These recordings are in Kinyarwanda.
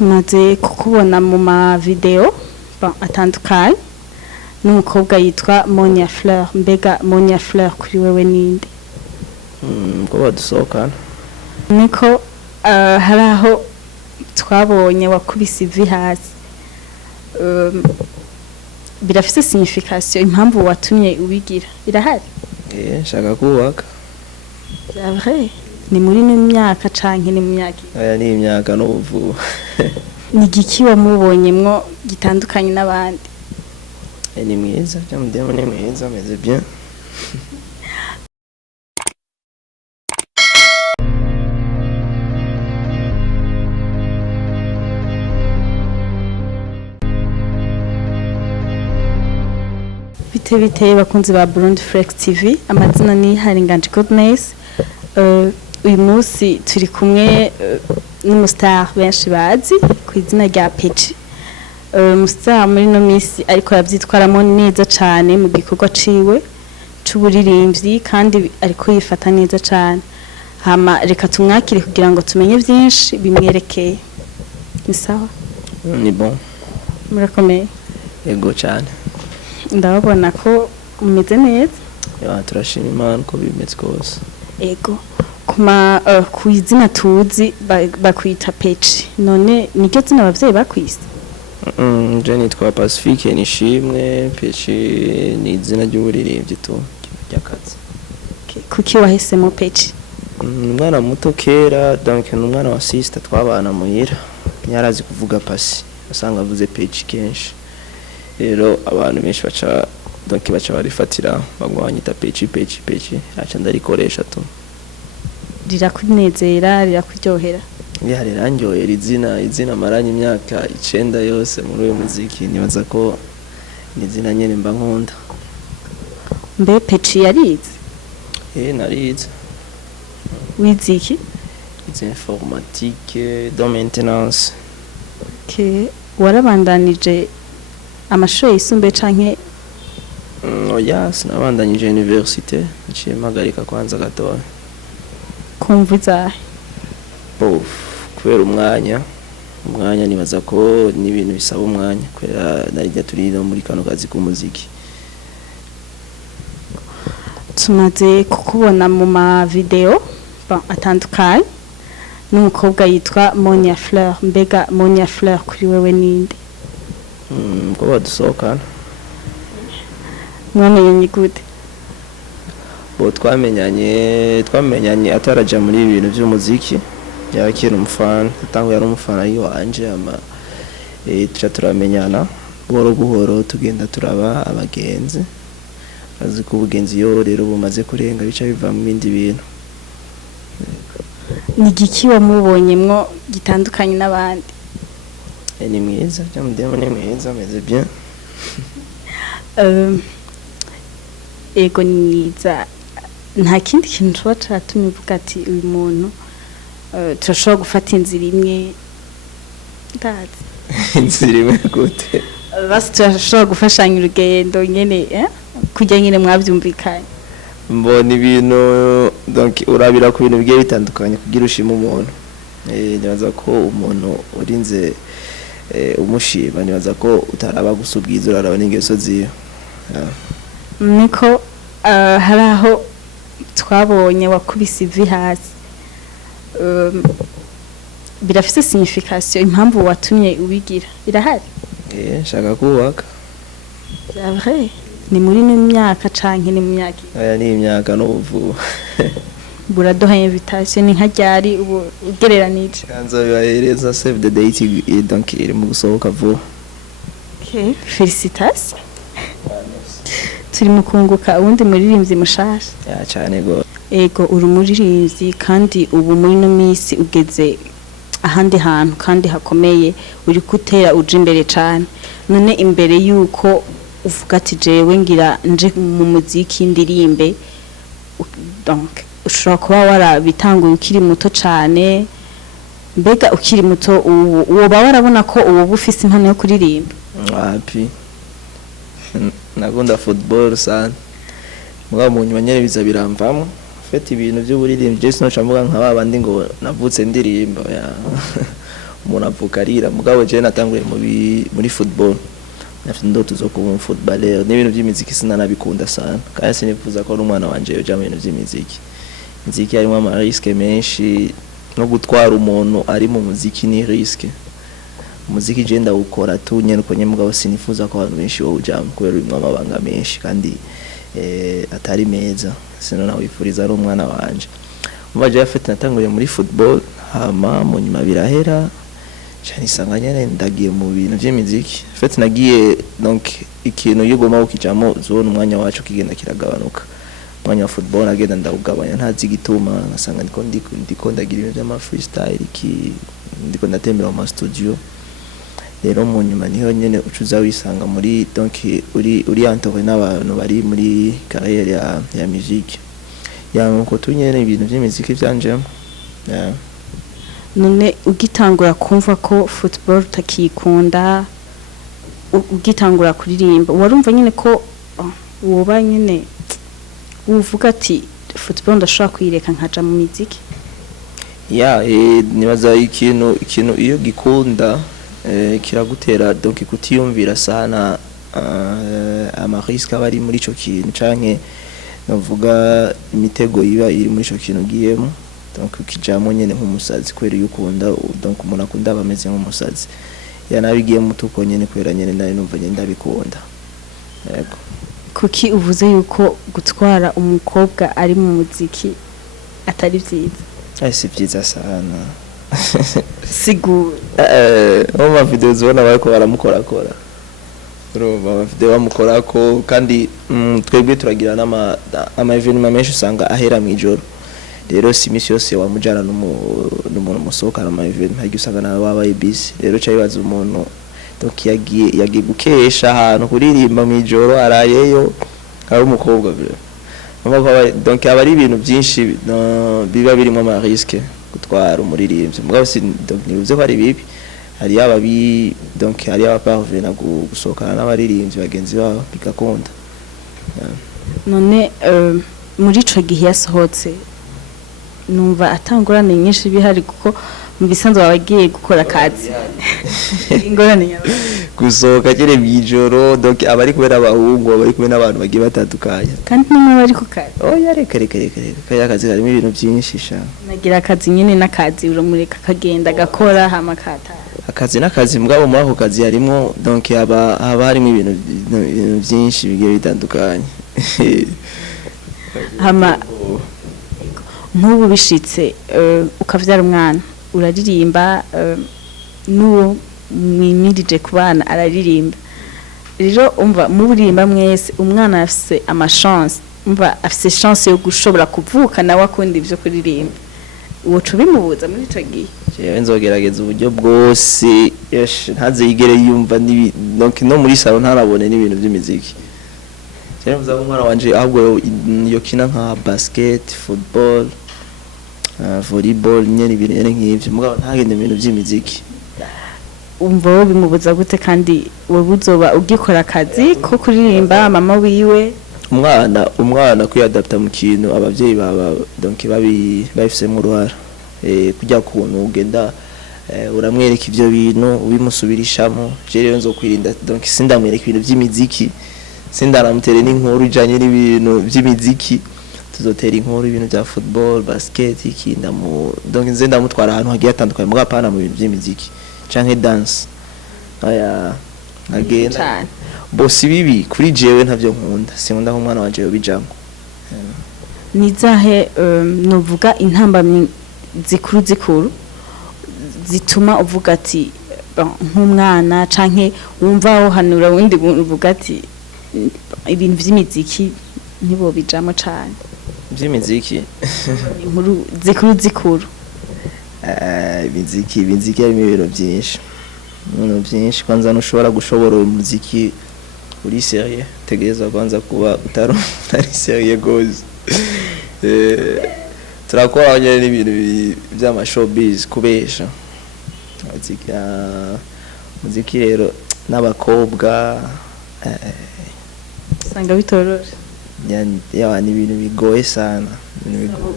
tumaze kukubona mu ma video atandukanye n'umukobwa yitwa Monia Fleur. Mbega Monia Fleur kuri wewe ninde? Ko badusohokana niko hari aho twabonye wakubise ivi hasi. Birafise signification impamvu watumye ubigira irahari? Nshaka kubaka. C'est vrai? Ni muri n'imyaka canke ni myaka? Aya ni imyaka no vuba. Ni giki wamubonyemwo gitandukanye n'abandi? Ni mwiza, cyamudemo ni mwiza, ameze bien. Biteye bakunzi ba Burundi Flex TV, amazina ni Haringanje Goodness. Uyu munsi turi kumwe n'umustar benshi bazi ku izina rya Peci. Umustar muri no misi ariko yavyitwaramo neza cyane mu gikorwa ciwe c'uburirimbyi kandi ariko yifata neza cyane. Hama reka tumwakire kugira ngo tumenye byinshi bimwerekeye. Ni sawa? Ni bon. Murakomeye? Yego cyane. Ndabona ko umeze neza. Turashima Imana ko bimeze kose. Ego kuma ku izina tuzi bakwita Peci, none niryo zina abavyeyi bakwise? Je nitwa Pacifique Nishimwe. Peci ni izina ry'uburirimbyi ry'akazi. Kuki wahisemo Peci? Umwana muto kera, donc umwana wa sister twabana muhira, yarazi kuvuga pasi, asanga avuze Peci kenshi. Rero abantu benshi baca barifatira bagwanyita Peci aca ndarikoresha tu. Rirakunezera, rirakuryohera? Riranyohera izina maranye imyaka 9 yose muri uyu muziki, nibaza ko ni izina nyene mba nkunda. Mbe Peci yarize? Narize. Wize iki? Izi informatique dans maintenance. Warabandanije amashuri yisumbuye canke? Oya, sinabandanyije universite, nciye mpagarika kwanza gatoya. Kumva izahe? Kubera umwanya nibaza ko ni ibintu bisaba umwanya, kubera narijya turi no muri kano kazi k'umuziki. Tumaze kukubona mu ma video atandukanye n'umukobwa yitwa Monia Fleur. Mbega Monia Fleur kuri wewe ninde? Ko badusohokana. Mwamenye gute? Twamenyanye ataraja muri ibintu by'umuziki, yakira umufana, tango yari umufana yiwanje ama tuca turamenyana buhoro tugenda turaba abagenzi. Azi ko ubugenzi yo rero bumaze kurenga bica biva mu bindi bintu. Ni giki wamubonyemwo gitandukanye n'abandi? Ni mwiza, cyamudemo ni mwiza, ameze bien. Ego ni mwiza. Nta kindi kintu cyatumye uvuga ati uyu muntu turashobora gufata inzira imwe? Ndazi. Inzira imwe gute? Basi turashobora gufashanya urugendo nyene kujya nyine mwabyumvikanye. Mbona ibintu, donc urabira ku bintu bigiye bitandukanye kugira ushima umuntu. Nibaza ko umuntu urinze umushima, nibaza ko utaraba gusubwiza uraraba n'ingeso ziyo. Niko hari aho twabonye wakubise ivi hasi. Birafise signification impamvu watumye ubigira irahari? Nshaka kubaka. C'est vrai? Ni muri n'imyaka canke ni myaka? Aya ni imyaka no vuba. Buradoha invitation ni nkajyari ubu ugereranije? Kanza bibahereza save the date, donc iri mu gusohoka vuba. Félicitations. Turi mukunguka ubundi muririmbyi mushasha. Cyane go. Ego uri muririmbyi kandi ubu muri no misi ugeze ahandi hantu kandi hakomeye, uri kutera uje imbere cyane. None imbere yuko uvuga ati jewe ngira nje mu muziki ndirimbe, donc ushobora kuba warabitanguye ukiri muto cyane. Mbega ukiri muto uwo warabona ko uwo bufise impano yo kuririmba? Wapi, nakunda football sana, mugabo mu nyuma nyene biza biramvamo fete ibintu by'uburirimbyi. Jewe sinoca mvuga nka babandi ngo navutse ndirimba. umuntu avuka arira mugabo je natanguye muri football nafite indoto zo kuba footballer n'ibintu by'imiziki sinanabikunda sana kandi sinifuza ko n'umwana wanje yoja mu bintu by'imiziki imiziki harimo ama risque menshi no gutwara umuntu ari mu muziki ni risque umuziki je ndawukora tu nyene ko nyemugabo sinifuza ko abantu benshi bo ujamo kubera urimwe amabanga menshi kandi atari meza sino nawifuriza ari umwana wanje umva je yafite natanguye muri football hama mu nyuma birahera cyane isanga nyene ndagiye mu bintu by'imiziki fete nagiye donc ikintu yugoma ukijamo zone umwanya wacu kigenda kiragabanuka umwanya wa football agenda ndawugabanya ntazi gituma nasanga ndiko ndagira ibintu by'ama freestyle ndiko ndatembera mu studio rero mu nyuma niho nyene ucuza wisanga muri donc uri entouré n'abantu bari muri carrière ya musique nuko tunyene ibintu by'imiziki byanjemo none ugitangura kumva ko football utakikunda ugitangura kuririmba warumva nyene ko woba nyene uvuga ati football ndashobora kuyireka nkaja mu muziki nibaza ikintu iyo gikunda kiragutera donc kutiyumvira sana ama risque abari muri ico kintu canke navuga imitego iba iri muri ico kintu giyemo donc kijamo nyene nk'umusazi kwera yukunda donc umuntu akunda bameze nk'umusazi yanabigiye mutuko nyene kwera nyene nari numva nyene ndabikunda yego kuki uvuze yuko gutwara umukobwa ari mu muziki atari vyiza si vyiza sana sigura mu video zibona bariko baramukorakora urumva video bamukorako kandi twebwe turagira ama evenement menshi usanga ahera mwijoro rero si misi yose wamujana n'umuntu musohokana ama evenement hari usanga nawe wabaye busy rero cyabibaza umuntu donc yagiye gukesha ahantu kuririmba mwijoro arayeyo ari umukobwa byo donc abari ibintu byinshi biba birimo ama risque gutwara umuririmbyi mugabo si donc nibuze ko ari bibi hari ababi donc hari abaparve na gusohokana n'abaririmbyi bagenzi babo bigakunda none muri ico gihe yasohotse numva atangurane nyinshi bihari kuko mu bisanzwe bagiye gukora kazi ingorane gusohoka kire mwijoro donc abari kubera abahungu abari kubera n'abantu bagiye batandukanye kandi nimwe bari ku kazi reka kaya kazi harimo ibintu byinshi sha nagira akazi nyene n'akazi uramureka kagenda gakora hamakata akazi n'akazi mugabo muri ako kazi harimo donc haba harimo ibintu byinshi bigiye bitandukanye hama nk'ubu bishitse ukavyara umwana uraririmba n'uwo mwimirije kubana araririmba rero umva muburimba mwese umwana afise amachance umva afise chance yo gushobora kuvuka nawe akunda ivyo kuririmba wocu bimubuza muri ico gihe jewe nzogerageza uburyo bwose ntaze yigere yumva donc no muri salon ntarabone n'ibintu by'imiziki jewe muzaba umwana wanje ahubwo yokina nka basket football volleyball nyene ibintu nk'ivyo mugabo ntagende ibintu by'imiziki umva wo bimubuza gute kandi wowe uzoba ugikora akazi ko kuririmba mama wiwe umwana kwiadapta mu kintu abavyeyi baba donc babifise mu ruhara kujya kuntu ugenda uramwereka ivyo bintu ubimusubirishamo je rero nzokwirinda donc sindamwereka ibintu by'imiziki sindaramutere n'inkuru ijanye n'ibintu by'imiziki tuzotera inkuru ibintu bya football basket ikinda mu donc nze ndamutwara ahantu hagiye atandukanye mugabo apana mu bintu by'imiziki canke dance aya agenda bosi bibi kuri jewe ntavyo nkunda sinkunda ko umwana wanje yobijamo nizahe novuga intambamye zikuru zituma uvuga ati nk'umwana canke wumva aho hanura wundi uvuga ati ibintu by'imiziki nibo bijamo cyane by'imiziki inkuru zikuru imiziki harimo ibintu byinshi kwanza nushobora gushobora umuziki uri serieux tegereza kwanza kuba utari serieux gozi turakora nyene n'ibintu by'ama showbiz kubesha muziki rero n'abakobwa sanga bitoroshe yawa ni ibintu bigoye sana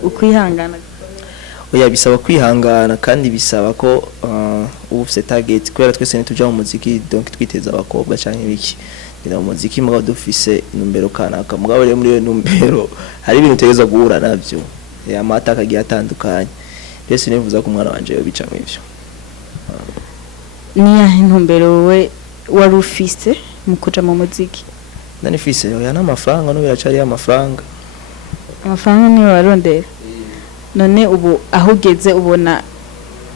ukwihangana oya bisaba kwihangana kandi bisaba ko ufite target kubera twese ntituja mu muziki donc twiteza abakobwa canke biki ngira mu muziki mugabo dufise inumbero kanaka mugabo rero muri iyo numbero hari ibintu tegeza guhura navyo amata akagiye atandukanye mbese nivuza ko umwana wanje yo bica mu ivyo niyahe intumbero we wari ufise mu kuja mu muziki ndanifise oya n'amafaranga no biracari amafaranga niyo warondera none ubu aho ugeze ubona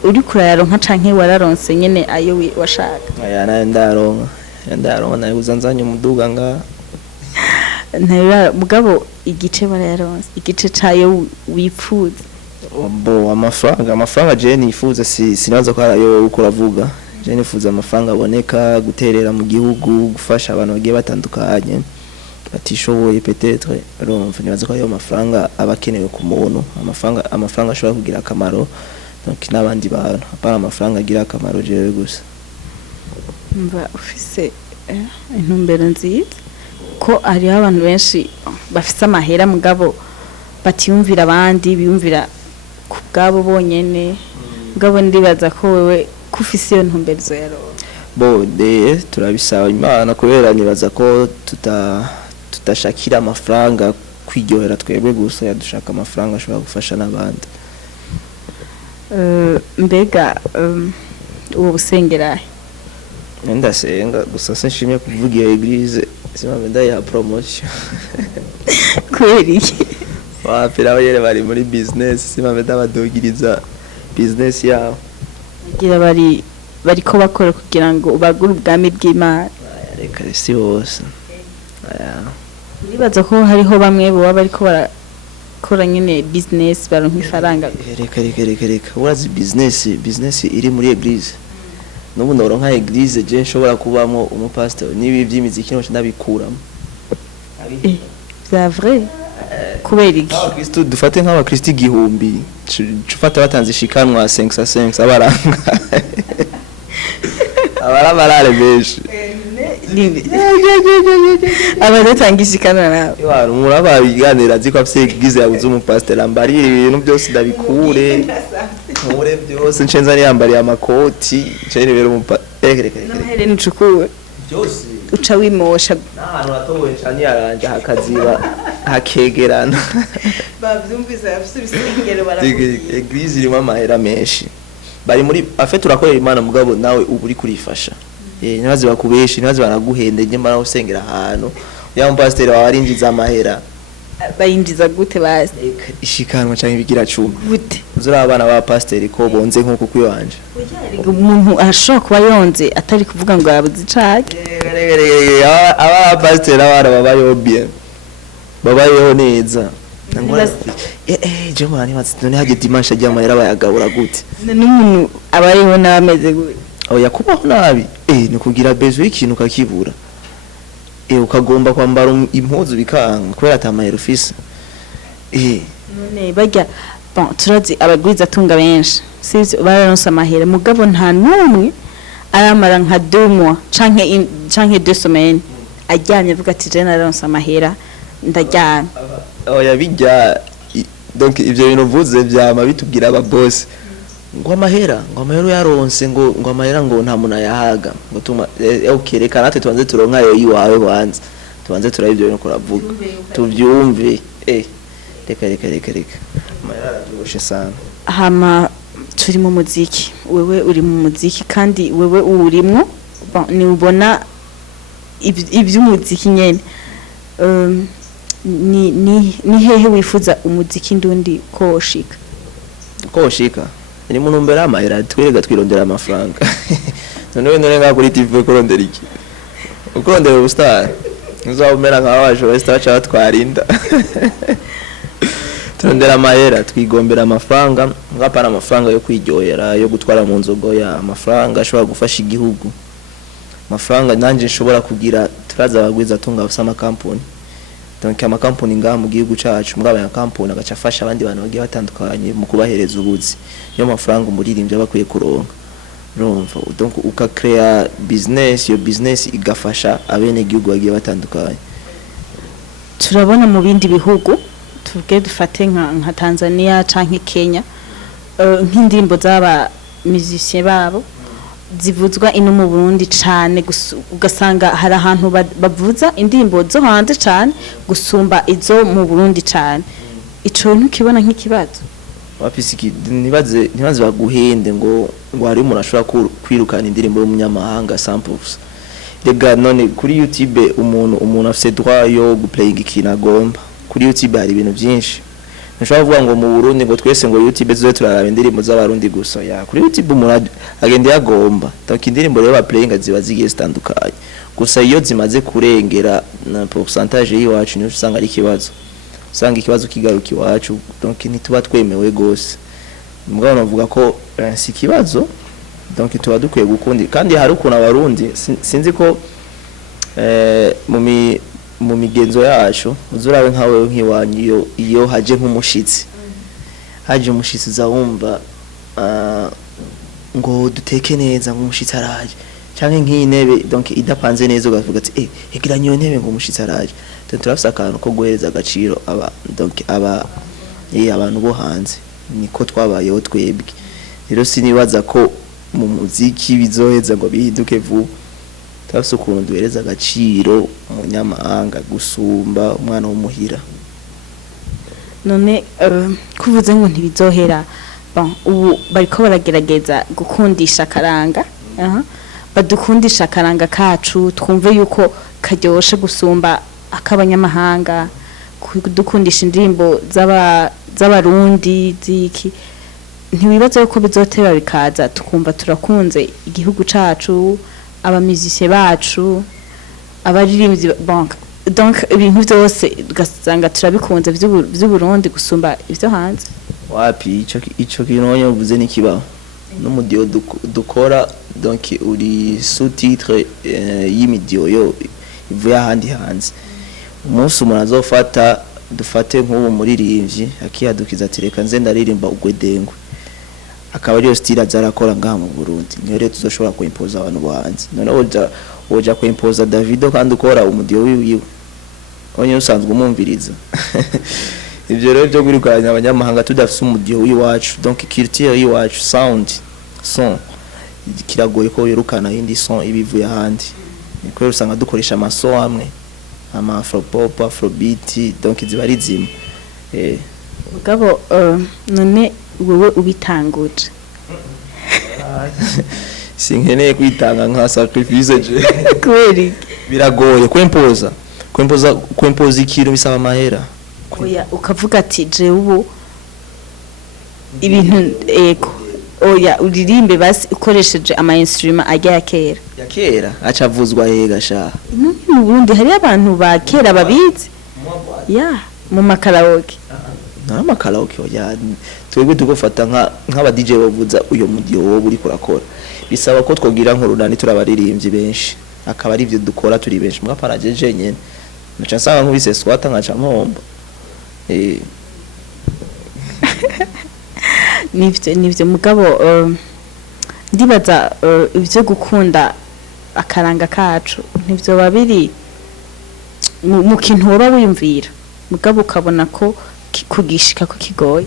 uri kurayaronka canke wararonse nyene ayo washaka aya nayo ndaronka nayo uzanzanye umuduga nga ntayira mugabo igice barayaronse igice cayo wipfuza bo amafaranga je nifuza sinaza ko arayo uko ravuga je nifuza amafaranga aboneka guterera mu gihugu gufasha abantu bagiye batandukanye batishoboye peut-être urumva nibaza ko ayo mafaranga abakenewe ku muntu amafaranga ashobora kugira akamaro donc n'abandi bantu apara amafaranga agira akamaro jewe gusa mba ufise intumbero nziza ko hariho abantu benshi bafise amahera mugabo batiyumvira abandi biyumvira ku bwabo bonyene mugabo ndibaza ko wewe kufise iyo ntumbero yaronka bo turabisaba Imana kubera nibaza ko tutashakira amafaranga kwiryohera twebwe gusa yadushaka amafaranga ashobora gufasha n'abandi mbega uwo busengerahe ndasenga gusa sinshimye kuvuga iyo eglise simame ndayiha promotion kubera iki wapira abanyene bari muri business simame ndabadogiriza business yabo bagira bariko bakora kugira ngo ubagure ubwami bw'Imana reka si hose nibaza ko hariho bamwe bo bariko barakora nyene business baronka ifaranga reka urazi business iri muri eglise n'ubu noronka eglise je nshobora kubamo umupastor nibi by'imiziki no ndabikuramo c'est vrai kubera iki Kristo dufate nk'abakristo igihumbi cufata batanze ishikanwa 5 abaranga abarabarare beshi abadatanga ishikanwa nawe yaro muraba biganira ziko afise eglise yabuze umupastor ambari ibintu byose ndabikure mure byose nshenza yambariye amakoti cene bero umupastor nohere nicukuwe byose uca wimosha n'ahantu hatowe cyane yaranje hakaziba hakegerana bavyumvise afise ibisengero baravuga eglise irimo amahera menshi bari muri afete urakorera Imana mugabo nawe ubu uri kurifasha ntibazi bakubeshi ntibazi banaguhende nyuma nawe usengera ahantu ya mpasiteri wawe arinjiza amahera bayinjiza gute bazi ishikanwa canke ibigira 10 gute uzura abana ba pasiteri ko bonze nkuko kwibanje umuntu ashobora kuba yonze atari kuvuga ngo yabuze icake aba pasiteri abana babayeho bien babayeho neza jema nibazi none hage dimanche ajya amahera bayagabura gute n'umuntu abayeho n'abameze gute oya kubaho nabi ni kugira bezo y'ikintu kakibura ukagomba kwambara impuzu bikanga kubera atamahera ufise none bajya bon turazi abagwiza tunga benshi sivyo bararonsa amahera mugabo nta numwe aramara nka 2 mois canke 2 semaines ajyanye avuga ati je naronsa amahera ndajyana oya bijya donc ivyo bintu vuze vyama bitubwira aba boss ngo amahera yaronse ngo amahera ngo nta muntu ayahaga ngo tuma ukereka natwe tubanze turonka yo yiwawe banze tubanze turabivyo bintu kuravuga tuvyumve reka amahera arabushe sana hama turi mu muziki wewe uri mu muziki kandi wewe urimwo ni ubona ivy'umuziki nyene ni hehe wifuza umuziki ndundi koshika ni muntu mbere amahera twirega twirondera amafaranga none nga kuri TV kurondera iki ukurondera ubustar uzabumera nka waje star cha twarinda turondera amahera twigombera amafaranga ngapana amafaranga yo kwiryohera yo gutwara mu nzogo ya amafaranga ashobora gufasha igihugu amafaranga nanje nshobora kugira turaza abagwiza tunga bafisa amakampuni donc amakampuni ngaha mu gihugu cacu mugaba ya kampuni agacafasha abandi bantu bagiye batandukanye mu kubahereza ubuzi yo mafaranga umuririmbye bakwiye kuronka urumva donc ukacrea business yo business igafasha abene gihugu bagiye batandukanye turabona mu bindi bihugu tuvuge dufate nka Tanzania canke Kenya nk'indirimbo z'aba musiciens babo zivuzwa ino mu Burundi cyane ugasanga hari ahantu bavuza indirimbo zo hanze cyane gusumba izo mu Burundi cyane ico ntukibona nk'ikibazo wapisiki nibaze baguhende ngo hari umuntu ashobora kwirukana indirimbo y'umunyamahanga samples rega none kuri YouTube umuntu afite droit yo guplaying ikintu agomba kuri YouTube hari ibintu byinshi nshobora kuvuga ngo mu Burundi ngo twese ngo YouTube zoze turaraba indirimbo z'abarundi gusa ya kuri YouTube umuntu agenda yagomba donc indirimbo rero ba playing ziba zigiye zitandukanye gusa iyo zimaze kurengera na pourcentage y'iwacu niyo usanga ari ikibazo usanga ikibazo kigaruka iwacu donc ntituba twemewe gose mugabo navuga ko si ikibazo donc tuba dukwiye gukundi kandi hari ukuntu abarundi sinzi ko mu migenzo yacu uzurawe nkawe nk'iwanyu iyo haje nk'umushitsi haje umushitsi zawumva ngo duteke neza nk'umushitsi araje canke nk'intebe donc idapanze neza ugavuga ati egiranye iyo ntebe ngo umushitsi araje turafise akantu ko guhereza agaciro abantu bo hanze niko twabayeho twebwe rero sinibaza ko mu muziki bizoheza ngo bihinduke vuba turafise ukuntu duhereza agaciro umunyamahanga gusumba umwana w'umuhira none kuvuze ngo ntibizohera ubu bariko baragerageza gukundisha akaranga badukundisha akaranga kacu twumve yuko karyoshe gusumba akabanyamahanga kudukundisha indirimbo z'abarundi ziki ntibibaze yuko bizotera bikaza tukumva turakunze igihugu cacu abamizishe bacu abaririmbyi donc ibintu byose ugasanga turabikunze by'Uburundi gusumba ivyo hanze wapi ico kinonyo uvuze n'ikibaho n'umudio dukora donc uri sous-titre y'imidio yo ivuye ahandi hanze umunsi umuntu azofata dufate nk'ubu muririmbyi akiyadukiza ati reka nze ndaririmba ugwedengwe akaba ariyo style azarakora ngaha mu Burundi niyo rero tuzoshobora kuimpoza abantu bahanze none woja kuimpoza Davido kandi ukora umudio wiwe onye usanzwe umumviriza ivyo rero byo gwirukanya abanyamahanga tudafise umudio wiwacu donc culture yiwacu son kiragoye ko yirukana indi son ibivuye ahandi niko usanga dukoresha amaso amwe ama afropop afrobeat donc ziba ari zimwe mugabo none wewe ubitanguje sinkeneye kwitanga nka sacrifice je kweri biragoye kwempoza ikintu bisaba amahera oya ukavuga ati je ubu ibintu ego oya uririmbe basi ukoresheje ama instrument ajya ya kera acavuzwa hega sha mu Burundi hari abantu ba kera babizi ya mu makaraoke na makaraoke oya twebwe tugofata nk'aba DJ bavuza uyo mudio wo buri kurakora bisaba ko twogira nk'urunani turabaririmbyi benshi akaba ari ivyo dukora turi benshi mwa parajeje nyene naca nsanga nkubise swata nkaca mpomba nivyo mugabo ndibaza ivyo gukunda akaranga kacu nivyo babiri mu kintu woba wiyumvira mugabo ukabona ko kugishika ko kigoye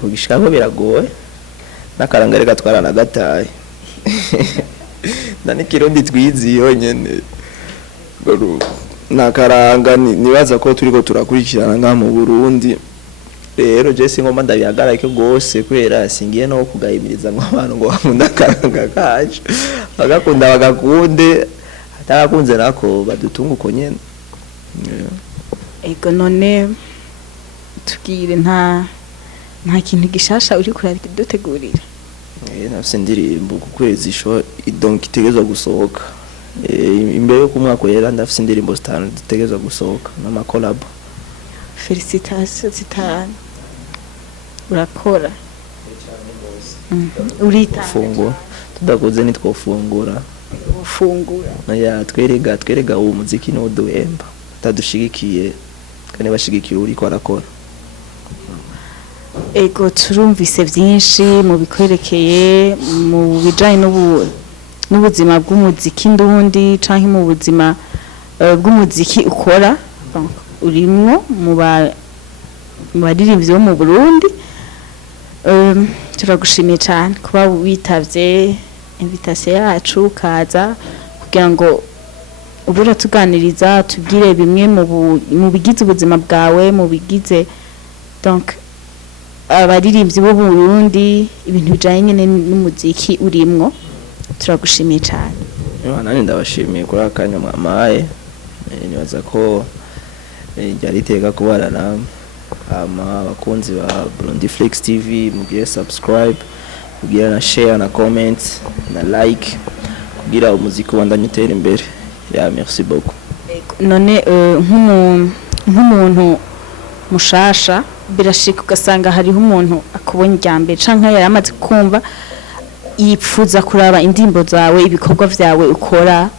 kugishika ko biragoye nakaranga reka twarana gataye nani kirundi twizi yonyene nakaranga nibaza ko turiko turakurikirana nga mu Burundi rero je singoma ndabihagarike gose kwera singiye no kugayimiriza ngo abantu ngo bakunda karanga kacu bagakunda bagakunde atarakunze nako badutunga uko nyene ego none tugire nta kintu gishasha uri kuradutegurira nafise indirimbo ku kwezi sho donc itegezwa gusohoka imbere yo kumwaka yera ndafise indirimbo 5 zitegezwa gusohoka n'ama collab felicitations zitanu urakora urita tudakoze nitwofungura ufungura ya twerega uwo muziki no duhemba tadushigikiye kandi bashigikiye uri ko arakora ego turumvise byinshi mu bikwerekeye mu bijanye n'ubuzima bw'umuziki ndundi canke mu buzima bw'umuziki ukora urimwo mu baririmbyi bo mu Burundi turagushimiye cyane kuba witavye invitation yacu kaza kugira ngo ubura tuganiriza tubwire bimwe mu bigize ubuzima bwawe mu bigize donc abaririmbyi bo Burundi ibintu bijanye n'umuziki urimwo turagushimiye cyane nani ndabashimiye kuri akanya mwamaye nibaza ko ryari iteka kubarana abakunzi ba Burundi Flex TV mugire subscribe kugira na share na comment na like kugira umuziki ubandanye utera imbere merci beaucoup none nk'umuntu mushasha birashika ugasanga hariho umuntu akubonye ryambere canke yaramaze kumva yipfuza kuraba indimbo zawe ibikorwa vyawe ukora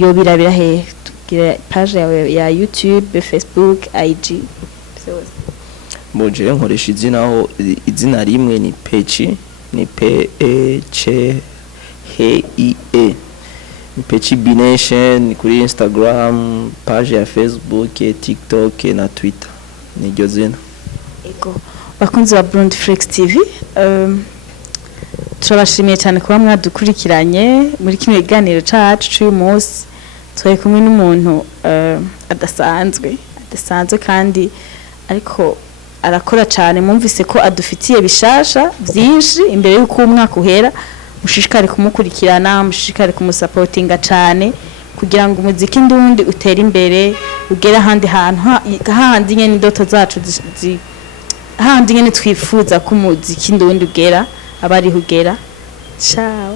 yo birabira he tugira page yawe ya YouTube Facebook IG Muje nkoresha izina rimwe ni Pechi ni PECHEIE ni Pechi Bination ni kuri Instagram page ya Facebook TikTok na Twitter niryo zina ego bakunzi ba Burundi Flex TV turabashimiye cyane kuba mwadukurikiranye muri kino kiganiro cacu cy'uyu munsi twaye kumwe n'umuntu adasanzwe kandi ariko arakora cyane mumvise ko adufitiye bishasha byinshi imbere y'uko umwaka uhera mushishikare kumukurikirana mushishikare kumusupportinga cyane kugira ngo umuziki ndundi utere imbere ugera handi hantu handi nyene indoto zacu handi nyene twifuza ko umuziki ndundi ugera abari hugera ciao